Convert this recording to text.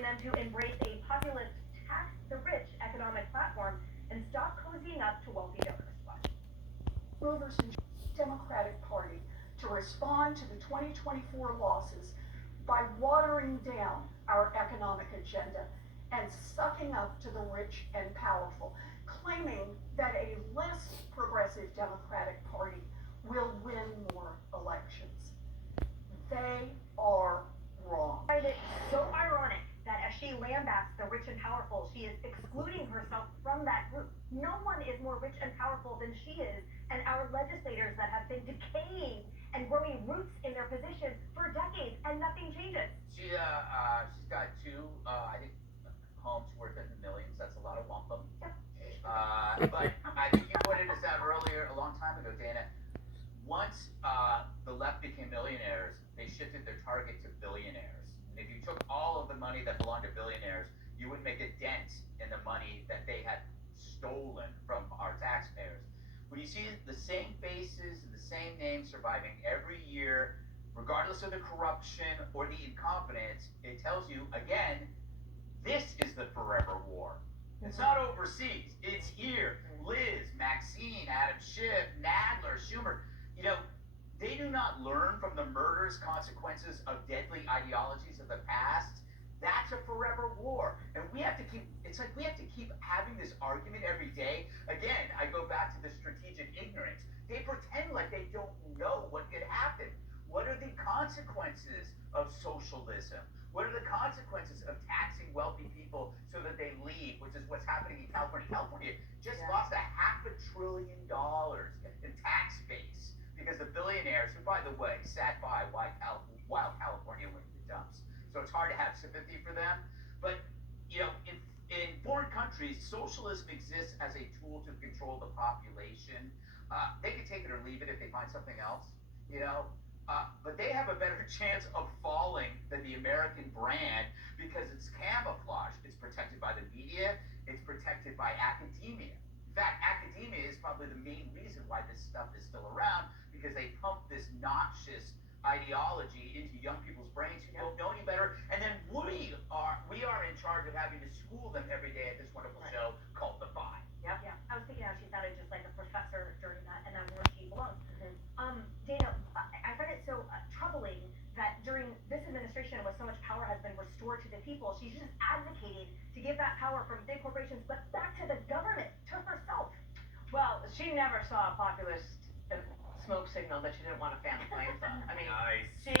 urging them to embrace a populist tax the rich economic platform and stop cozying up to wealthy donors. Movers in the Democratic Party to respond to the 2024 losses by watering down our economic agenda and sucking up to the rich and powerful, claiming that a less progressive Democratic Party will win more elections. They are wrong. I find it so ironic that as she lambasts the rich and powerful, she is excluding herself from that group. No one is more rich and powerful than she is, and our legislators that have been decaying and growing roots in their positions for decades, and nothing changes. She's got two, I think, homes worth in the millions. That's a lot of wampum. Yep. But I think you pointed this out earlier, a long time ago, Dana. Once the left became millionaires, they shifted their target to billionaires. And if you took all of the money that belonged to billionaires, you would make a dent in the money that they had stolen from our taxpayers. When you see the same faces and the same names surviving every year, regardless of the corruption or the incompetence, it tells you, again, this is the forever war. It's not overseas, it's here. Liz, Maxine, Adam Schiff, Nadler, Schumer, you know, they do not learn from the murderous consequences of deadly ideologies of the past. That's a forever war. And we have to keep, it's like we have to keep having this argument every day. Again, I go back to the strategic ignorance. They pretend like they don't know what could happen. What are the consequences of socialism? What are the consequences of taxing wealthy people so that they leave, which is what's happening in California. California just lost $500 billion in tax base because the billionaires, who, by the way, sat by while California went to the dumps. So it's hard to have sympathy for them. But, you know, in foreign countries, socialism exists as a tool to control the population. They can take it or leave it if they find something else, you know. But they have a better chance of falling than the American brand because it's camouflage. It's protected by the media. It's protected by academia. In fact, academia is probably the main reason why this stuff is still around, because they pump this noxious ideology into young people's brains who don't know any better, and then we are in charge of having to school them every day at this wonderful show called The Five. Yeah. I was thinking how she sounded just like a professor during that, and that's where she belongs. Dana, I find it so troubling that during this administration, where so much power has been restored to the people, she's just advocating to give that power from big corporations, but back to the government, to herself. Well, she never saw a populist smoke signal that she didn't want to fan the flames on. I mean, Nice. she